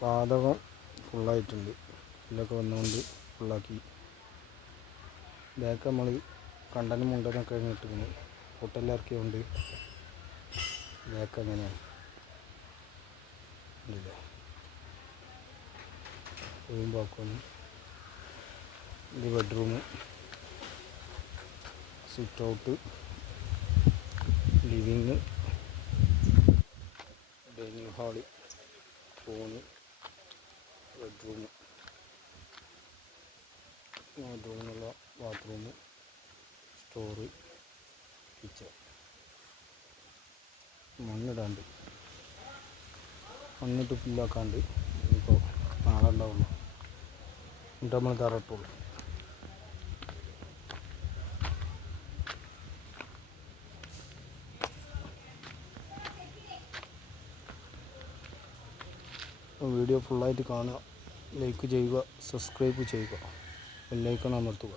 പാതകം ഫുള്ളായിട്ടുണ്ട്. ഇതിലൊക്കെ വന്നുകൊണ്ട് ഫുള്ളാക്കി. ബാക്ക് നമ്മൾ കണ്ടനും മുണ്ടനൊക്കെ ഇട്ടിരുന്നു. ഹോട്ടലിൽ ഇറക്കിയുണ്ട്. ബാക്ക് അങ്ങനെയാണ് ഇല്ലേ ബാക്കുന്നു. ഇത് bedroom, sit out, living, dining hall, phone, ബെഡ്റൂമിനുള്ള ബാത്റൂം, സ്റ്റോറ്, കിച്ചൺ. മണ്ണിടാണ്ട് മണ്ണിട്ട് ഫില്ലാക്കാണ്ട് ഇപ്പോൾ നാളെ ഉണ്ടാവുള്ളൂ. എന്നിട്ട് നമ്മൾ തറട്ടുള്ളൂ. വീഡിയോ ഫുള്ളായിട്ട് കാണുക, ലൈക്ക് ചെയ്യുക, സബ്സ്ക്രൈബ് ചെയ്യുക, ബെല്ലൈക്കൺ അമർത്തുക.